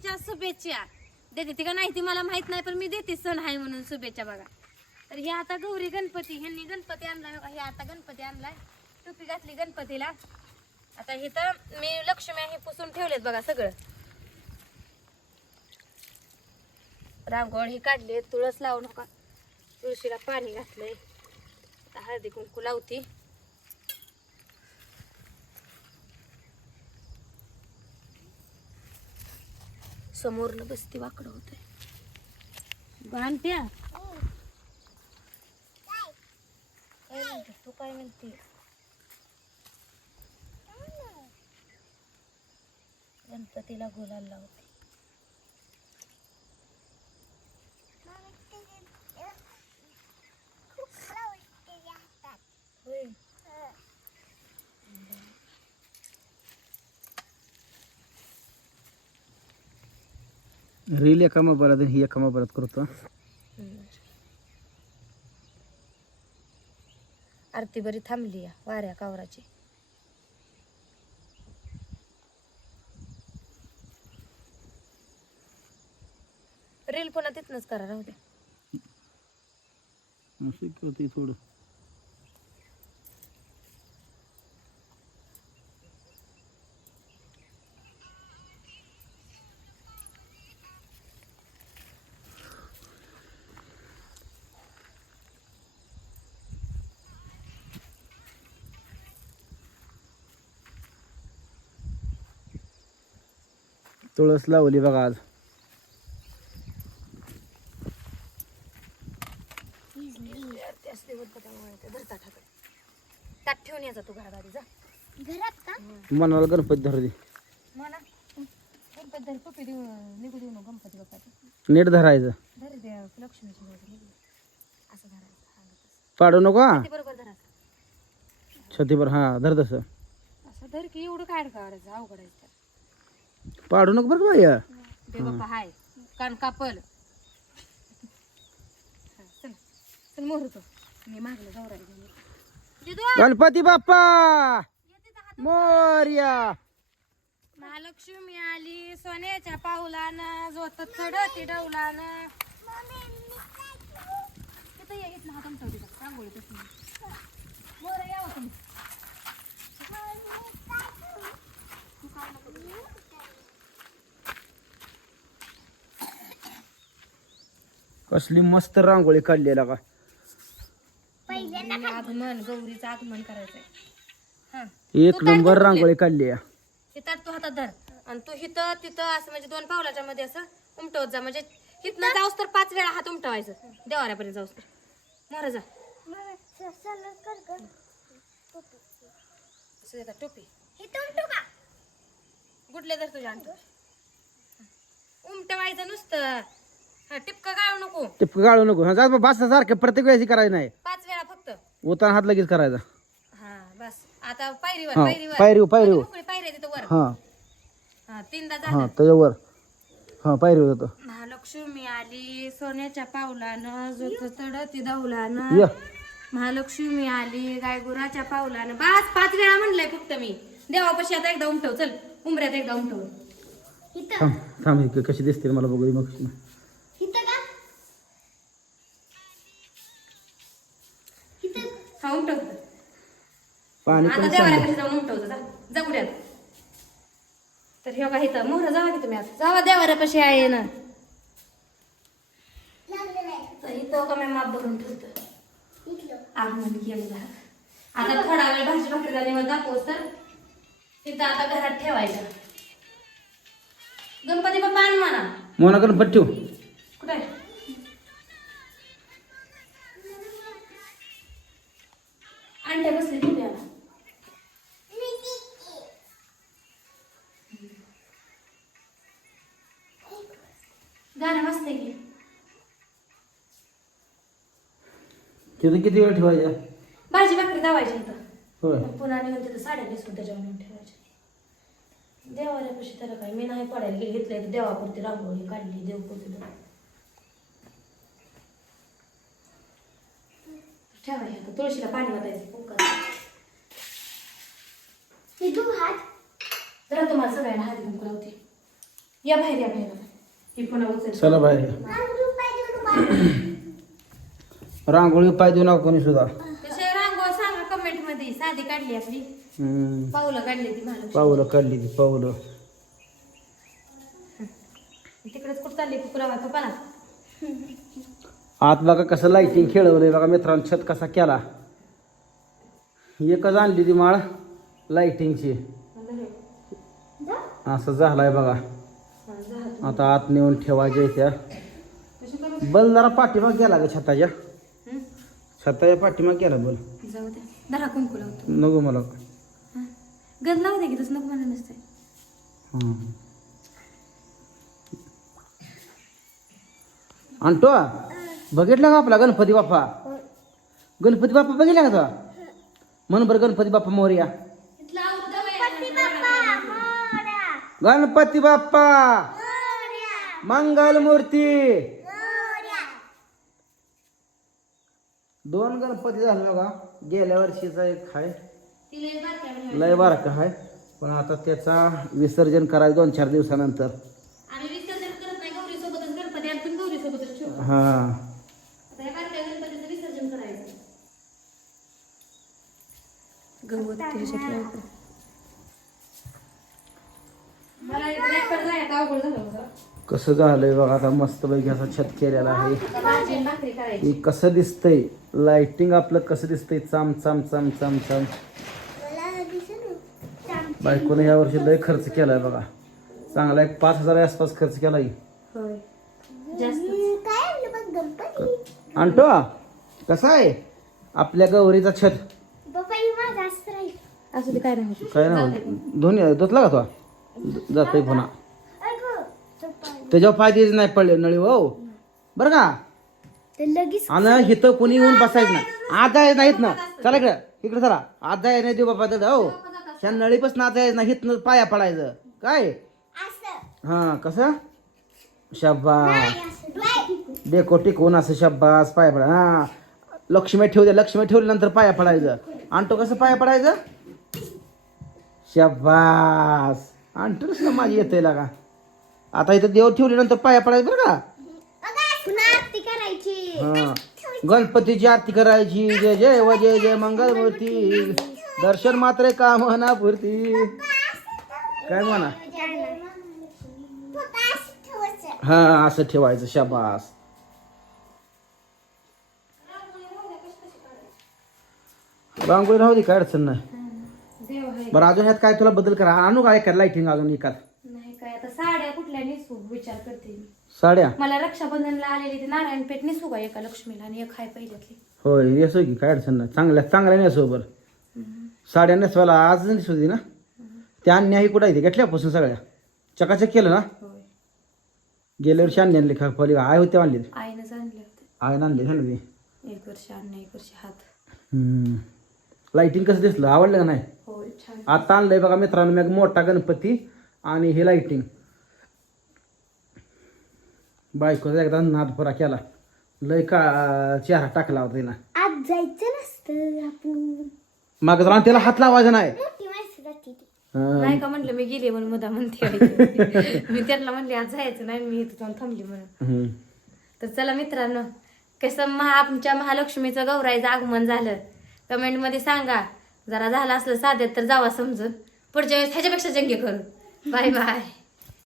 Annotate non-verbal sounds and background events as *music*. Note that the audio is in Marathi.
गणपतीच्या शुभेच्छा. देते ती का नाही ती मला माहीत नाही पण मी देते सण आहे म्हणून शुभेच्छा बघा. तर हे आता गौरी गणपती ह्यांनी गणपती आणलाय बघा. हे आता गणपती आणलाय. टोपी घातली गणपतीला. आता हे तर मी लक्ष्मी हे पुसून ठेवलेत बघा सगळं. रांगोळ हे काढले तुळस लावू नका. तुळशीला पाणी घातलंय. आता हळदी कुंकू लावती. समोरनं बसती वाकडं होतंय म्हणते? तू काय म्हणते? गणपतीला गुलाल लावते होय रील एका मोबाईलात आणि ही एका मोबाईलात करतो आरती बरी थांबली या वाऱ्या कावराची. रील पुन्हा तिथनच करा राहू द्या थोडं. तुळस लावली बघा आज. ठेवून यायचा तू घरात आधी जा. घरात का? मनाला गणपती धरू दे. म्हणा गणपती धर टोपी देऊ निघू देऊ नको गणपती बाप्पाची नीट धरायचं. धर लक्ष्मीची. असं. पाडू नको? हा बरोबर छतीवर हा धर तसं. असं धर की एवढं काय काढायचं अवघड आहे. पाडू नको बरं का बाया दे बाप्पा हाय. कान कापल. हा, चल चल मोर होतो. मी मागलं गौराई घेऊन. येते. दिदू, गणपती बाप्पा! येते का हात? मोर्या महालक्ष्मी आली सोन्याच्या पाऊलानं जोत चढती डौलानं तिथं ये इथलं हात आमचा तिथं. रांगोळी तसं मोर यावं तुम्ही तू काय नको करू. कसली मस्त रांगोळी काढलेला का आगमन गौरीचं आगमन करायचंय. हा. एक नंबर रांगोळी काढली आहे. हे तू हातात धर. आणि तू हिथं तिथं असं म्हणजे दोन पावलाच्या मध्ये असं उमटवत जा. म्हणजे हिथनं जाऊस तर पाच वेळा हात उमटवायचं. देवाऱ्यापर्यंत जाऊस तर. मोर जा. टोपी? गुडले धर तुझ्या अंगावर. उमटवायचं नुसतं. टिपका गाळू नको. टिपक गाळू नको. हा, जा बा, बस सारखं प्रत्येक वेळेस करायचं नाही. पाच वेळा फक्त. उतार हात लगेच करायचा. हा बस. आता पायरीवर हा, पायरीवर. पायरीवर, पायरीवर. मोकळी पायरी तिथं वर. हा. हा तीनदा हा झालं. त्याच्यावर हा पायरी होत महालक्ष्मी आली सोन्याच्या पावलानं जोत चढती दौलानं. या. महालक्ष्मी आली गायगुराच्या पावलानं. पाच पाच वेळा म्हणलंय फक्त मी. देवापाशी आता एकदा उमटव चल. उमऱ्यात एकदा उमटव. थांब थांब हे कशी दिसते मला बघू दे मग. पाणी आता पण देवाऱ्यापाशी जाऊन उमटवतो जा जा गुड्यात तर हे बघा इथं मोहर जावा की तुम्ही आता. जावा देवाऱ्यापाशी आहे ना. तर इथं का मी माप भरून ठेवतो. आगमन केलं झालं आता थोडा वेळ भाजी दाखवस तर. तिथं आता घरात ठेवायचं. गणपती बाप्पा आण म्हणा. मोना गणपती ठेव. कुठे? अंड्या बसले. गाणं मस्त आहे की. तिथं किती वेळ ठेवायचा? भाजी भाकरी दावायची इथं. होय. पुन्हा निघून तिथं साड्या नेसून त्याच्यावर नेऊन ठेवायच्या. देवाऱ्यापाशी तर काय मी नाही पडायला गेली घेतलंय तर देवापुरती रांगोळी काढली देवपुरती दोन. ठेवायची आता तुळशीला पाणी वाटायचं कुंकाचं. हे तू हात जरा तुम्हाला सगळ्यांना हळदी कुंकू लावते या बाहेर या बाहेर. ही चला बाहेर रांगोळी पाय देऊ नका कोणी सुद्धा. रांगोळ सांगा कमेंटमध्ये. साधी काढली आपली. पाऊलं काढली ती पावलं काढली ती पावलं. तिकडेच कुठं चालली आत बघा कसं लाईटिंग खेळवलंय बघा मित्रांनो छत कसा केला. एकच आणली ती माळ लाईटिंगची असं झालाय बघा. आता आत नेऊन ठेवायच्या त्या बल जरा पाठीमाग गेला ग छताच्या? छताच्या पाठीमाग गेला बल. जाऊ दे. दरा कुंकू लावतो नको मला. गज लावू दे की तसं नको म्हणा नसते. हं. आणतो बघितला का आपला गणपती बाप्पा? गणपती बाप्पा बघितला का तुला म्हण बरं गणपती बाप्पा मोर्या. गणपती बाप्पा! मंगल मूर्ती दोन गणपती झाले बघा. गेल्या वर्षीचा एक आहे लय बारका आहे पण आता त्याचा विसर्जन करायचं दोन चार दिवसानंतर. आम्ही विसर्जन करत नाही गौरी सोबतच गणपती आणि तुम्ही गौरी सोबतच ठेवू. हा. आता या बारक्या गणपतीचं विसर्जन करायचं. गवत मला कसं झालंय बघा आता मस्त पैकी असा छत केलेला आहे. हे कसं दिसतंय? लाइटिंग आपलं कसं दिसतंय? चाम चाम चाम चाम चाम. बायकोने या वर्षी लय खर्च केलाय बघा. चांगला एक पाच हजार आसपास खर्च केलाय. आणतो कसा आहे? आपल्या गौरीचा छत. ही काय नाही होत. काय ना दोन्ही धुतला का तो? जातोय पुन्हा. त्याच्यावर पाय द्यायचे नाही पडले नळी हो. बरं का? लगेच आणि इथं कोणी येऊन बसायचं नाही. आज जायचं नाहीत ना चला इकडे. इकडे चला. आज जायचं नाही देऊ बाबा तिथं हो. ह्या नळीपासून आज जायचं नाही हिथनं पाया पडायचं. काय? हा कसं? शब्बास डेको टिकवून असं शब्बास पाया पडा हा. लक्ष्मी ठेवू दे लक्ष्मी ठेवल्यानंतर पाया पडायचं. आणतो कसं पाया पडायचं? शब्बास आणतो कसं माझी येते लागा. आता इथं देव ठेवल्यानंतर पाया पडायचं बरं का? पुन्हा आरती करायची. हा. गणपतीची आरती करायची. जय जय व जय जय मंगल मूर्ती दर्शन मात्र कामना पूर्ती काय म्हणा? हा असं ठेवायचं शाबास. रांगोळी राहू दे काय अडचण नाही. देव आहे. बरं अजून ह्यात काय तुला बदल करा? आणू काय कर लाइटिंग अजून एकात नाही काय आता साड्या कुठल्या नेसू विचार करते मी. साड्या? मला रक्षाबंधनला आलेली ती नारायणपेठ नेसू का एका लक्ष्मीला आणि एक हाय पहिल्यातली? होय येसो की काय अडचण नाही. चांगल्या चांगल्या नेसो बरं. साड्या नेसवायला आज नेसू दे ना? त्या अन्याही कुठं आहे ते? घेतल्यापासून सगळ्या. चकाचक केलं ना? होय. गेल्या वर्षी आणली आणली खा फली आय होते आणली. आईनंच आणले होते. आय आणली ना ते एक वर्ष अन्न एक वर्ष हात. लाइटिंग कसं दिसलं? आवडलं का नाही? होय छान. आता आणलंय बघा मित्रांनो मी मोठा गणपती आणि हे लाइटिंग बायकोचा एकदा नादपुरा केला. लय का चेहरा टाकला होता तिनं आज जायचं नसतं आपण. माग जाऊन त्याला हात लावायचा नाही. मोठी माणसं जाते ती. हं. नाही का म्हणलं मी गेले म्हणून मुदा म्हणते. *laughs* मी त्यांना म्हणले आज जायचं नाही मी इथं जाऊन थांबली म्हणून. हं. तर चला मित्रांनो कसं महा आमच्या महालक्ष्मीचं गौराईचं आगमन झालं. कमेंटमध्ये सांगा जरा झालं असलं साध्यात तर जावा समजून. पुढच्या वेळेस ह्याच्यापेक्षा जंगी करू. Bye bye.